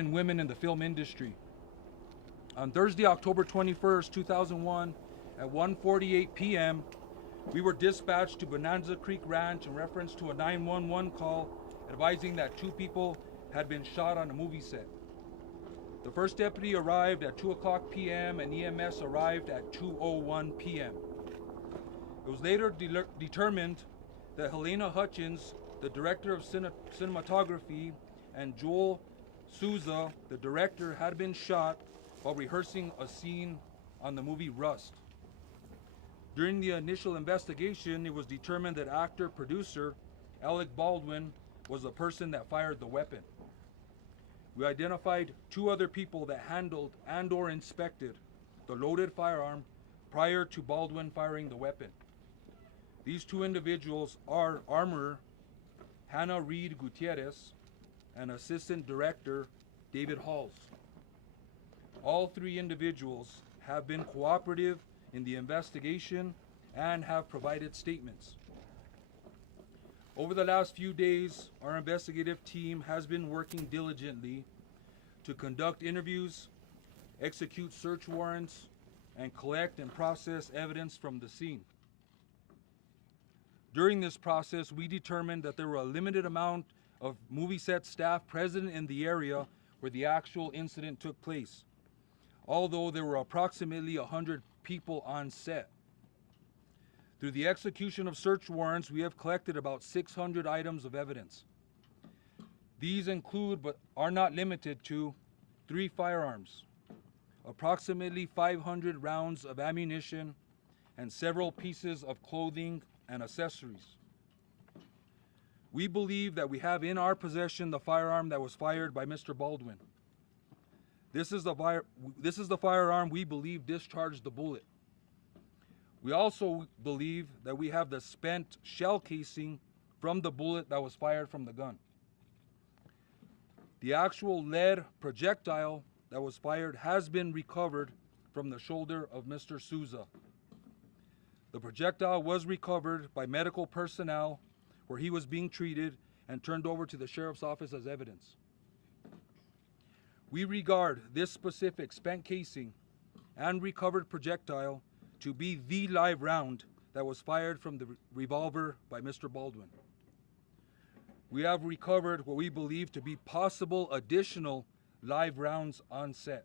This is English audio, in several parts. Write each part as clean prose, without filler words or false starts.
and women in the film industry. On Thursday, October 21st, 2001, at 1:48 p.m., we were dispatched to Bonanza Creek Ranch in reference to a 911 call advising that 2 people had been shot on a movie set. The first deputy arrived at 2 o'clock p.m. and EMS arrived at 2:01 p.m. It was later determined that Helena Hutchins, the director of cinematography, and Joel Souza, the director, had been shot while rehearsing a scene on the movie Rust. During the initial investigation, it was determined that actor-producer Alec Baldwin was the person that fired the weapon. We identified 2 other people that handled and/or inspected the loaded firearm prior to Baldwin firing the weapon. These 2 individuals are armorer Hannah Reed Gutierrez and assistant director David Halls. All 3 individuals have been cooperative in the investigation and have provided statements. Over the last few days, our investigative team has been working diligently to conduct interviews, execute search warrants, and collect and process evidence from the scene. During this process, we determined that there were a limited amount of movie set staff present in the area where the actual incident took place, although there were approximately 100 people on set. Through the execution of search warrants, we have collected about 600 items of evidence. These include, but are not limited to, 3 firearms, approximately 500 rounds of ammunition, and several pieces of clothing and accessories. We believe that we have in our possession the firearm that was fired by Mr. Baldwin. This is the firearm we believe discharged the bullet. We also believe that we have the spent shell casing from the bullet that was fired from the gun. The actual lead projectile that was fired has been recovered from the shoulder of Mr. Souza. The projectile was recovered by medical personnel where he was being treated and turned over to the sheriff's office as evidence. We regard this specific spent casing and recovered projectile to be the live round that was fired from the revolver by Mr. Baldwin. We have recovered what we believe to be possible additional live rounds on set.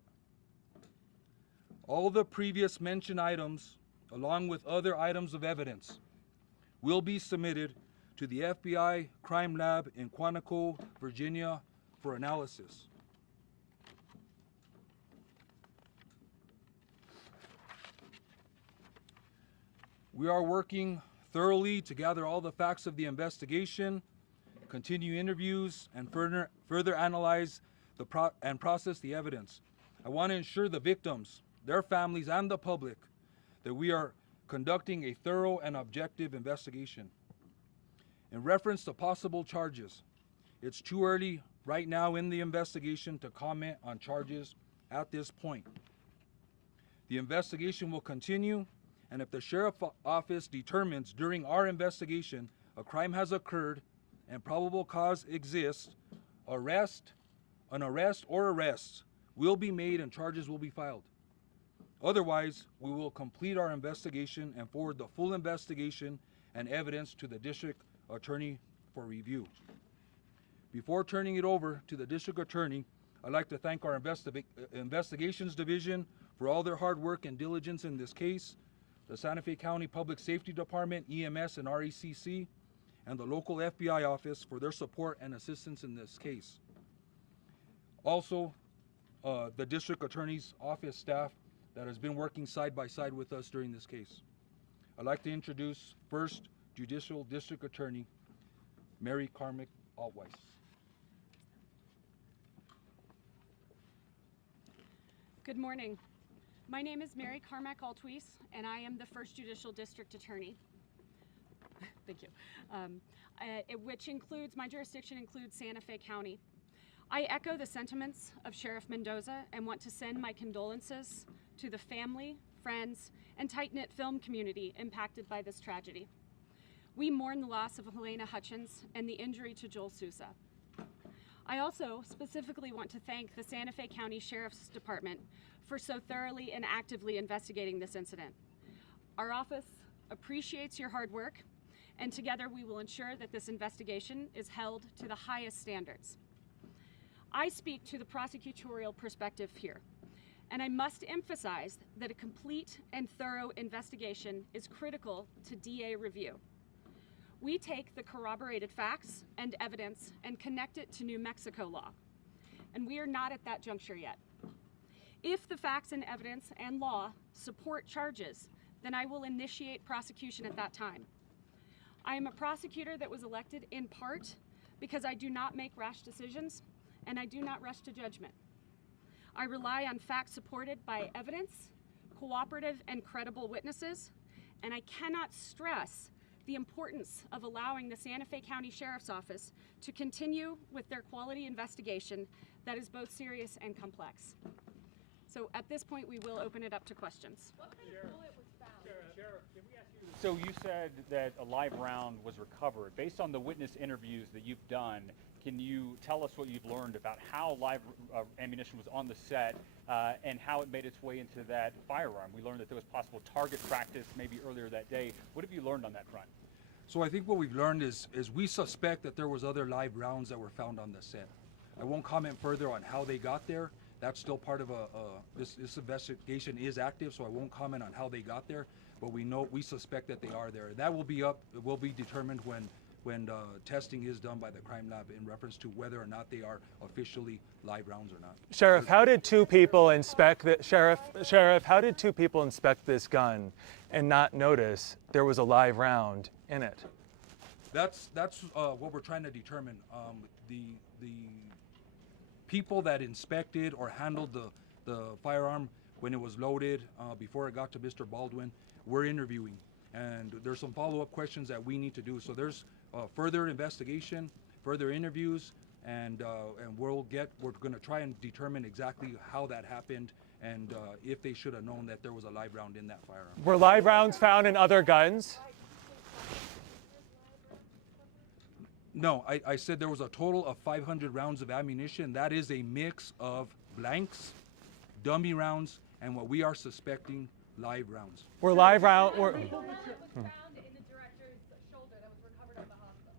All the previous mentioned items, along with other items of evidence, will be submitted to the FBI Crime Lab in Quantico, Virginia, for analysis. We are working thoroughly to gather all the facts of the investigation, continue interviews, and further analyze and process the evidence. I want to ensure the victims, their families, and the public that we are conducting a thorough and objective investigation. In reference to possible charges, it's too early right now in the investigation to comment on charges at this point. The investigation will continue, and if the sheriff's office determines during our investigation a crime has occurred and probable cause exists, an arrest or arrests will be made and charges will be filed. Otherwise, we will complete our investigation and forward the full investigation and evidence to the district attorney for review. Before turning it over to the district attorney, I'd like to thank our investigations division for all their hard work and diligence in this case, the Santa Fe County Public Safety Department, EMS, and RECC, and the local FBI office for their support and assistance in this case. Also, the district attorney's office staff that has been working side by side with us during this case. I'd like to introduce First Judicial District Attorney Mary Carmick Altweiss. Good morning. My name is Mary Carmack Altweiss, and I am the First Judicial District Attorney. Thank you. My jurisdiction includes Santa Fe County. I echo the sentiments of Sheriff Mendoza and want to send my condolences to the family, friends, and tight-knit film community impacted by this tragedy. We mourn the loss of Helena Hutchins and the injury to Joel Souza. I also specifically want to thank the Santa Fe County Sheriff's Department for so thoroughly and actively investigating this incident. Our office appreciates your hard work, and together we will ensure that this investigation is held to the highest standards. I speak to the prosecutorial perspective here, and I must emphasize that a complete and thorough investigation is critical to DA review. We take the corroborated facts and evidence and connect it to New Mexico law, and we are not at that juncture yet. If the facts and evidence and law support charges, then I will initiate prosecution at that time. I am a prosecutor that was elected in part because I do not make rash decisions and I do not rush to judgment. I rely on facts supported by evidence, cooperative and credible witnesses, and I cannot stress the importance of allowing the Santa Fe County Sheriff's Office to continue with their quality investigation that is both serious and complex. So at this point, we will open it up to questions. What kind of bullet was found? Sheriff, can we ask you? So you said that a live round was recovered. Based on the witness interviews that you've done, can you tell us what you've learned about how live ammunition was on the set and how it made its way into that firearm? We learned that there was possible target practice maybe earlier that day. What have you learned on that front? So I think what we've learned is we suspect that there was other live rounds that were found on the set. I won't comment further on how they got there. That's still part of this investigation is active, so I won't comment on how they got there. But we suspect that they are there. That will be determined when testing is done by the crime lab in reference to whether or not they are officially live rounds or not. Sheriff, how did two people inspect the Sheriff, how did two people inspect this gun and not notice there was a live round in it? That's what we're trying to determine. The people that inspected or handled the firearm when it was loaded before it got to Mr. Baldwin, we're interviewing, and there's some follow-up questions that we need to do. So there's further investigation, further interviews, and we're going to try and determine exactly how that happened and if they should have known that there was a live round in that firearm. Were live rounds found in other guns? No, I said there was a total of 500 rounds of ammunition. That is a mix of blanks, dummy rounds, and what we are suspecting, live rounds. Were live round? The bullet was found in the director's shoulder that was recovered at the hospital.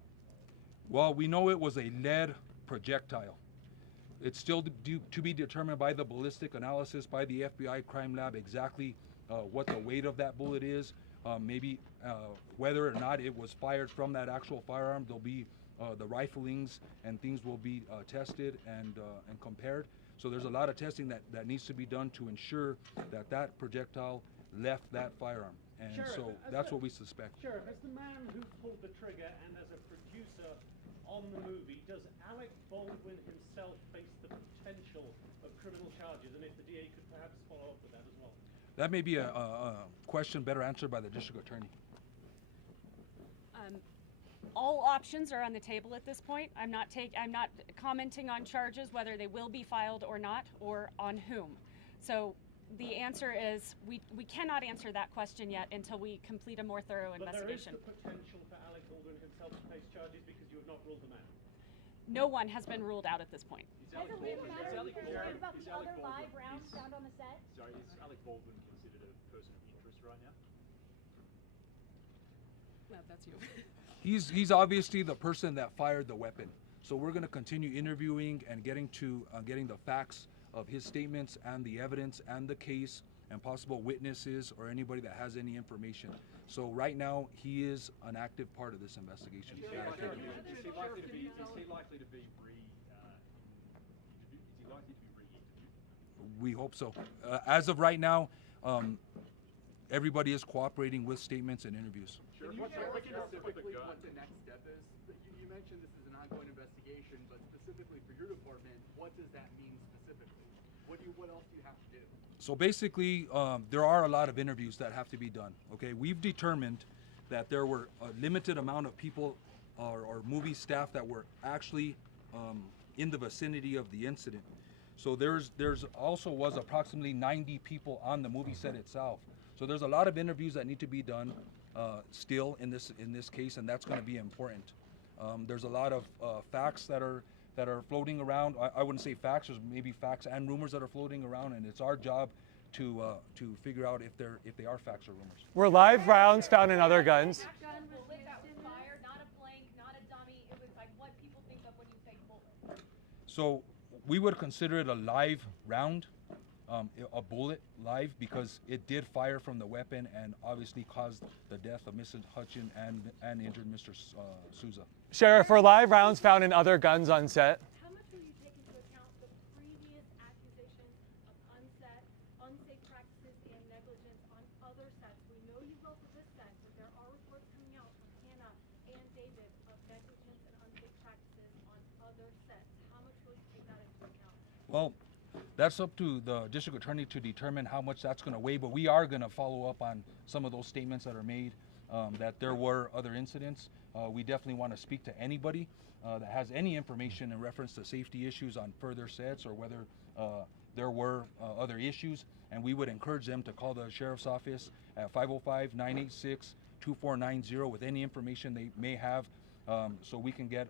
Well, we know it was a lead projectile. It's still to be determined by the ballistic analysis by the FBI crime lab exactly what the weight of that bullet is. Maybe whether or not it was fired from that actual firearm. There'll be the riflings and things will be tested and compared. So there's a lot of testing that needs to be done to ensure that that projectile left that firearm. And Sheriff, so that's what we suspect. Sheriff, as the man who pulled the trigger and as a producer on the movie, does Alec Baldwin himself face the potential of criminal charges? And if the DA could perhaps follow up with that as well. That may be a question better answered by the district attorney. All options are on the table at this point. I'm not commenting on charges, whether they will be filed or not, or on whom. So the answer is we cannot answer that question yet until we complete a more thorough investigation. But there is the potential for Alec Baldwin himself to face charges because you have not ruled them out. No one has been ruled out at this point. As a legal matter, are you concerned about the other live rounds found on the set? Sorry, is Alec Baldwin considered a person of interest right now? Well, that's you. He's obviously the person that fired the weapon. So we're going to continue interviewing and getting the facts of his statements and the evidence and the case and possible witnesses or anybody that has any information. So right now he is an active part of this investigation. Is he likely to be re-interviewed? We hope so. As of right now, everybody is cooperating with statements and interviews. Sure. Can you share with us quickly what the next step is? You mentioned this is an ongoing investigation, but specifically for your department, what does that mean specifically? What else do you have to do? So basically, there are a lot of interviews that have to be done. Okay, we've determined that there were a limited amount of people or movie staff that were actually in the vicinity of the incident. So there's also was approximately 90 people on the movie set itself. So there's a lot of interviews that need to be done still in this case, and that's going to be important. There's a lot of facts that are that are floating around. I wouldn't say facts. There's maybe facts and rumors that are floating around, and it's our job to figure out if they are facts or rumors. Were live rounds found in other guns? Gun bullet that was fired, not a blank, not a dummy. It was like what people think of when you say bullet. So we would consider it a live round, a bullet live, because it did fire from the weapon and obviously caused the death of Mrs. Hutchin and injured Mr. Souza. Sheriff, were live rounds found in other guns on set? How much will you take into account the previous accusations of unsafe practices and negligence on other sets? We know you go for this set, but there are reports coming out from Hannah and David of negligence and unsafe practices on other sets. How much will you take that into account? Well, that's up to the district attorney to determine how much that's going to weigh, but we are going to follow up on some of those statements that are made, that there were other incidents. We definitely want to speak to anybody that has any information in reference to safety issues on further sets or whether there were other issues, and we would encourage them to call the sheriff's office at 505-986-2490 with any information they may have, so we can get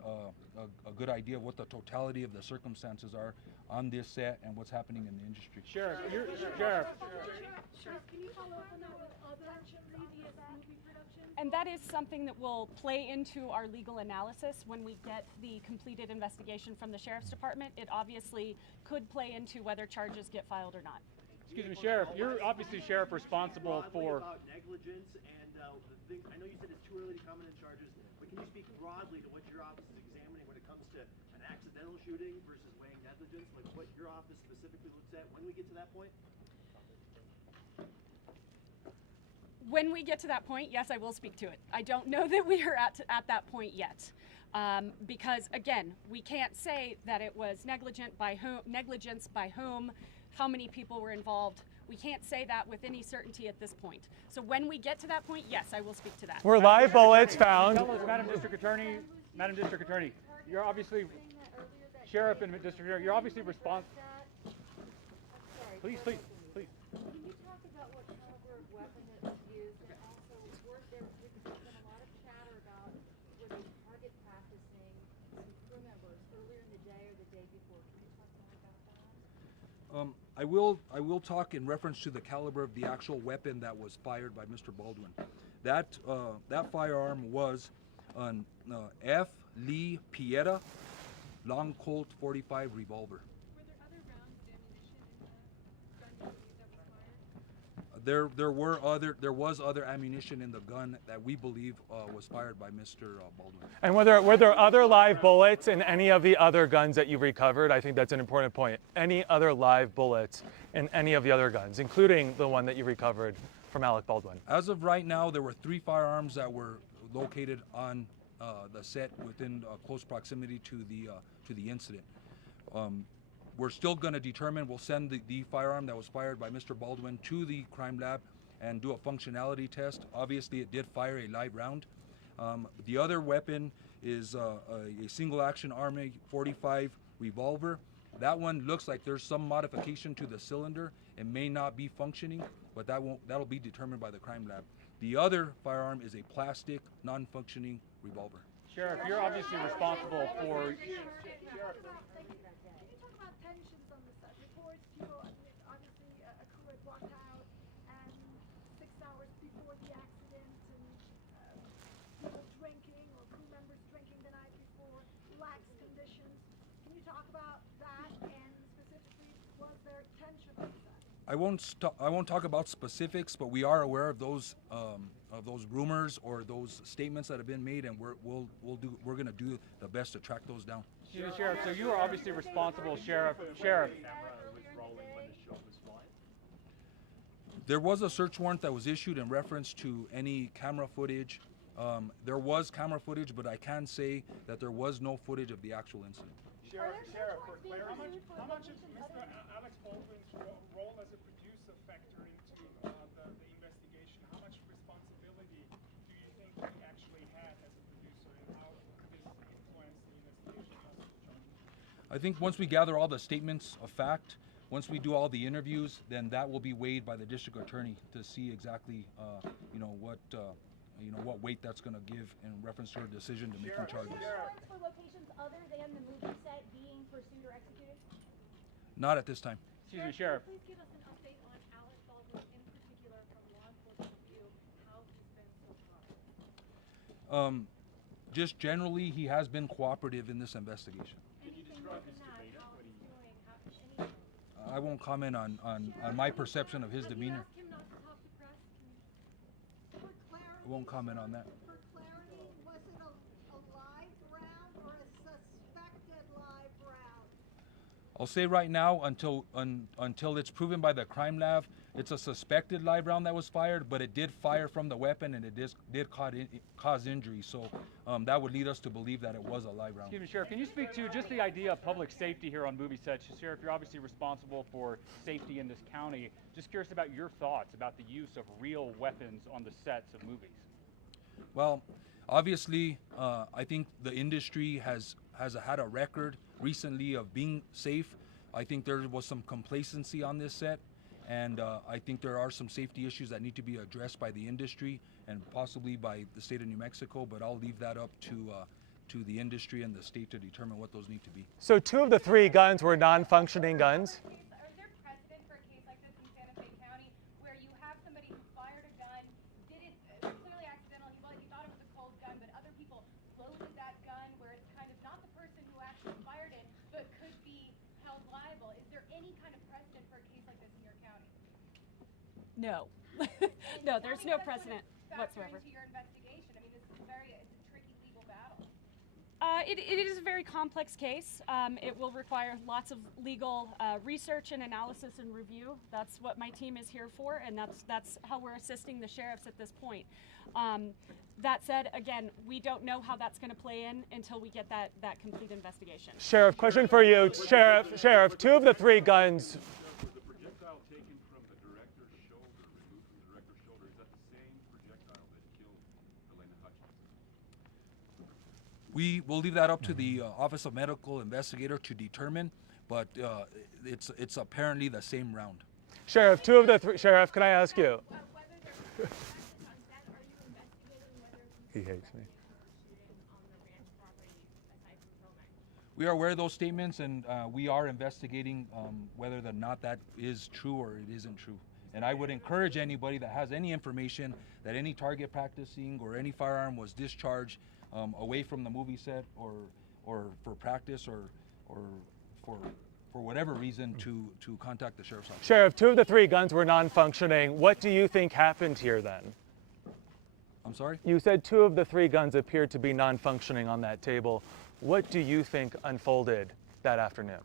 a good idea of what the totality of the circumstances are on this set and what's happening in the industry. Sheriff, Sheriff, can you follow up on that with other previous movie productions? And that is something that will play into our legal analysis when we get the completed investigation from the Sheriff's Department. It obviously could play into whether charges get filed or not. excuse me, Sheriff, you're obviously Sheriff responsible for. About negligence and I know you said it's too early to comment on charges, but can you speak broadly to what your office is examining when it comes to an accidental shooting versus weighing negligence, like what your office specifically looks at when we get to that point? When we get to that point, yes, I will speak to it. I don't know that we are at that point yet. Because again, we can't say that it was negligence by whom, how many people were involved. We can't say that with any certainty at this point. So when we get to that point, yes, I will speak to that. Were live bullets found? Tell us, Madam District Attorney, you're obviously, Sheriff and District Attorney, you're obviously responsible. Please. Can you talk about what caliber of weapon that was used, and also were there, because there's been a lot of chatter about were they target practicing some crew members earlier in the day or the day before? Can you talk more about that? I will talk in reference to the caliber of the actual weapon that was fired by Mr. Baldwin. That firearm was an F. Lee Pieta long Colt .45 revolver. Were there other rounds of ammunition in the gun you believe that was fired? There was other ammunition in the gun that we believe was fired by Mr. Baldwin. And were there other live bullets in any of the other guns that you've recovered? I think that's an important point. Any other live bullets in any of the other guns, including the one that you recovered from Alec Baldwin? As of right now, there were 3 firearms that were located on the set within close proximity to the incident. We're still going to determine, we'll send the firearm that was fired by Mr. Baldwin to the crime lab and do a functionality test. Obviously, it did fire a live round. The other weapon is a single action Army .45 revolver. That one looks like there's some modification to the cylinder. It may not be functioning, but that'll be determined by the crime lab. The other firearm is a plastic, non-functioning revolver. Sheriff, you're obviously responsible for. Can you talk about tensions on the set? Reports, people, obviously a crew had walked out and 6 hours before the accident, and people drinking or crew members drinking the night before, lax conditions. Can you talk about that, and specifically, was there tension on the set? I won't talk about specifics, but we are aware of those rumors or those statements that have been made, and we're going to do the best to track those down. Sheriff, so you are obviously responsible, Sheriff. Camera was rolling when the shot was fired. There was a search warrant that was issued in reference to any camera footage. There was camera footage, but I can say that there was no footage of the actual incident. Sheriff, for clarity, how much is Mr. Alex Baldwin's role as a producer factor into the investigation? How much responsibility do you think he actually had as a producer, and how this influenced the investigation? I think once we gather all the statements of fact, once we do all the interviews, then that will be weighed by the district attorney to see exactly, what weight that's going to give in reference to her decision to making charges. Warrants for locations other than the movie set being pursued or executed? Not at this time. Excuse me, Sheriff. Please give us an update on Alec Baldwin in particular from a law enforcement view, how he's been so far. Just generally, he has been cooperative in this investigation. Anything more than that, how he's doing, anything? I won't comment on my perception of his demeanor. Ask him not to talk to press? For clarity, I won't comment on that. for clarity, was it a live round or a suspected live round? I'll say right now, until it's proven by the crime lab, it's a suspected live round that was fired, but it did fire from the weapon and it did cause injury. So that would lead us to believe that it was a live round. Excuse me, Sheriff, can you speak to just the idea of public safety here on movie sets? Sheriff, you're obviously responsible for safety in this county. Just curious about your thoughts about the use of real weapons on the sets of movies. Well, obviously, I think the industry has had a record recently of being safe. I think there was some complacency on this set, and I think there are some safety issues that need to be addressed by the industry and possibly by the state of New Mexico, but I'll leave that up to the industry and the state to determine what those need to be. So 2 of the 3 guns were non-functioning guns. Are there precedent for a case like this in Santa Fe County where you have somebody who fired a gun, did it clearly accidental, he thought it was a cold gun, but other people loaded that gun where it's kind of not the person who actually fired it, but could be held liable? Is there any kind of precedent for a case like this in your county? No. And No, tell there's me no what would precedent factor whatsoever. into your investigation. I mean, this is it's a tricky legal battle. It is a very complex case. It will require lots of legal research and analysis and review. That's what my team is here for, and that's how we're assisting the sheriffs at this point. That said, again, we don't know how that's going to play in until we get that complete investigation. Sheriff, question for you. Sheriff, 2 of the 3 guns. Was the projectile taken from the director's shoulder, removed from the director's shoulder? Is that the same projectile that killed Elena Hutchins? We will leave that up to the Office of Medical Investigator to determine, but it's apparently the same round. Sheriff, 2 of the 3. Sheriff, can I ask you? Whether there's practice on set, are you investigating whether He hates me. shooting on the ranch property aside from filming? We are aware of those statements, and we are investigating whether or not that is true or it isn't true. And I would encourage anybody that has any information that any target practicing or any firearm was discharged away from the movie set or for practice or for whatever reason to contact the sheriff's office. Sheriff, 2 of the 3 guns were non-functioning. What do you think happened here then? I'm sorry? You said 2 of the 3 guns appeared to be non-functioning on that table. What do you think unfolded that afternoon?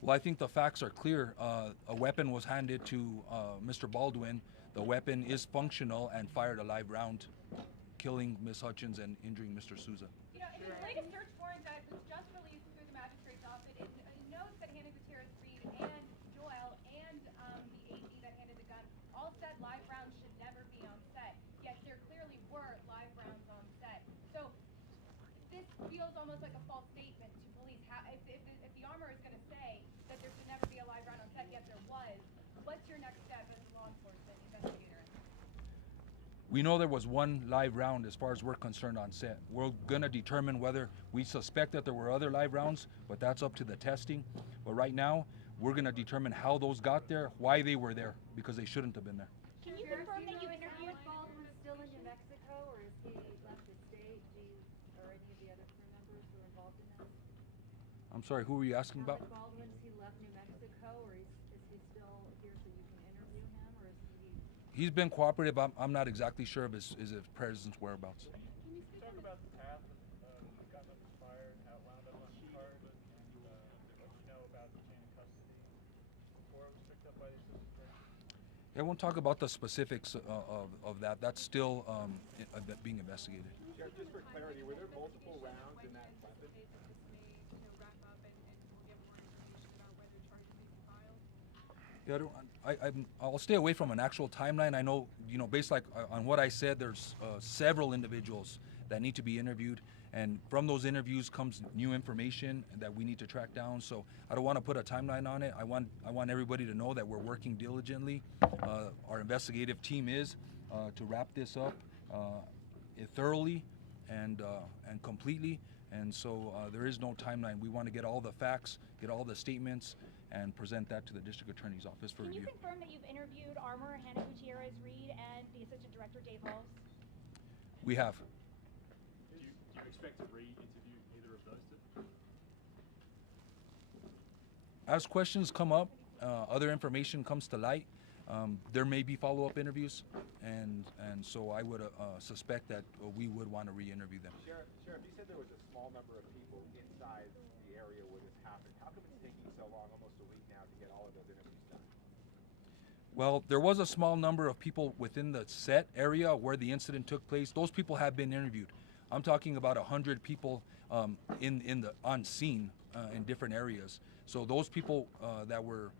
Well, I think the facts are clear. A weapon was handed to Mr. Baldwin. The weapon is functional and fired a live round, killing Ms. Hutchins and injuring Mr. Souza. You know, in his latest search warrant that was just released through the magistrate's office, it notes that Hannah Gutierrez Reed and Joel and the AD that handed the gun all said live rounds should never be on set. Yet there clearly were live rounds on set. So this feels almost like a false statement to police. If the armor is going to say that there should never be a live round on set, yet there was, what's your next step as a law enforcement investigator? We know there was one live round as far as we're concerned on set. We're gonna determine whether we suspect that there were other live rounds, but that's up to the testing. But right now, we're gonna determine how those got there, why they were there, because they shouldn't have been there. Can you confirm that you interviewed Alec Baldwin still in New Mexico, or is he left the state? Or any of the other crew members who are involved in this? I'm sorry, who were you asking about? Alec Baldwin, has he left New Mexico, or is he still here so you can interview him, or is he? He's been cooperative. I'm not exactly sure of his presence wherabouts. Can you talk about the path of the gun that was fired, how it wound up on the cart, and what you know about the chain of custody before it was picked up by the assistant director? I won't talk about the specifics of that. That's still being investigated. Sheriff, just for clarity, were there multiple rounds in that weapon? Yeah, I'll stay away from an actual timeline. I know, based on what I said, there's several individuals that need to be interviewed, and from those interviews comes new information that we need to track down. So I don't want to put a timeline on it. I want everybody to know that we're working diligently. Our investigative team is to wrap this up thoroughly and completely. And so there is no timeline. We want to get all the facts, get all the statements, and present that to the district attorney's office for Can you review. confirm that you've interviewed Armorer Hannah Gutierrez-Reed and the Assistant Director Dave Halls? We have. Do you expect to re-interview either of those two? As questions come up, other information comes to light, there may be follow-up interviews, and so I would suspect that we would want to re-interview them. Sheriff, you said there was a small number of people inside the area where this happened. How come it's taking so long, almost a week now, to get all of those interviews done? Well, there was a small number of people within the set area where the incident took place. Those people have been interviewed. I'm talking about 100 people on scene in different areas. So those people that were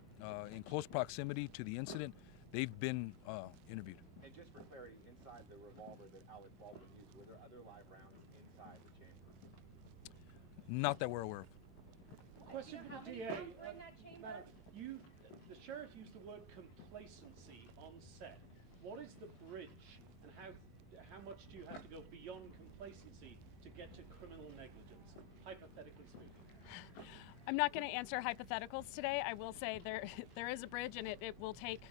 in close proximity to the incident, they've been interviewed. And just for clarity, inside the revolver that Alec Baldwin used, were there other live rounds inside the chamber? Not that we're aware of. Question for the DA. were in that chamber? Madam, the sheriff used the word complacency on set. What is the bridge, and how much do you have to go beyond complacency to get to criminal negligence, hypothetically speaking? I'm not going to answer hypotheticals today. I will say there is a bridge, and it will take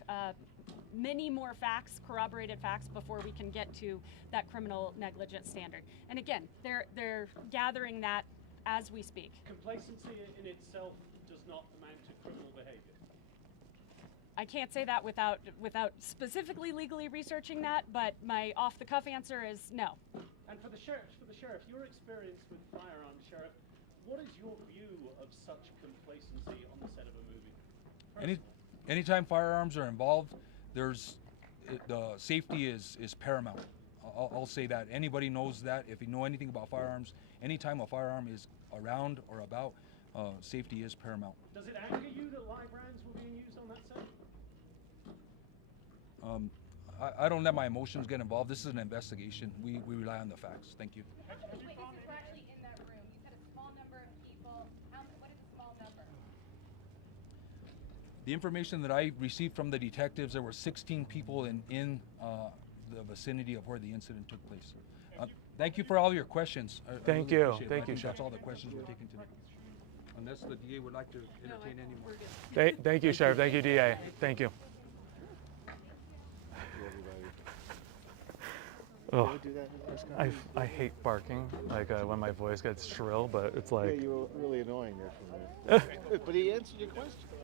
many more facts, corroborated facts, before we can get to that criminal negligence standard. And again, they're gathering that as we speak. Complacency in itself does not amount to criminal behavior. I can't say that without specifically legally researching that, but my off-the-cuff answer is no. And for the sheriff, your experience with firearms, Sheriff, what is your view of such complacency on the set of a movie? Anytime firearms are involved, the safety is paramount. I'll say that. Anybody knows that. If you know anything about firearms, anytime a firearm is around or about, safety is paramount. Does it anger you that live rounds were being used on that set? I don't let my emotions get involved. This is an investigation. We rely on the facts. Thank you. How many witnesses were actually in that room? You said a small number of people. What is a small number? The information that I received from the detectives, there were 16 people in the vicinity of where the incident took place. Thank you for all your questions. Thank really you. appreciate it. Thank I you, think that's Sheriff. all the questions we're taking today. Unless the DA would like to entertain any more. Thank you, Sheriff. Thank you, DA. Thank you. Oh, I hate barking, like when my voice gets shrill, but it's like... Yeah, you were really annoying there for a minute. But he answered your question.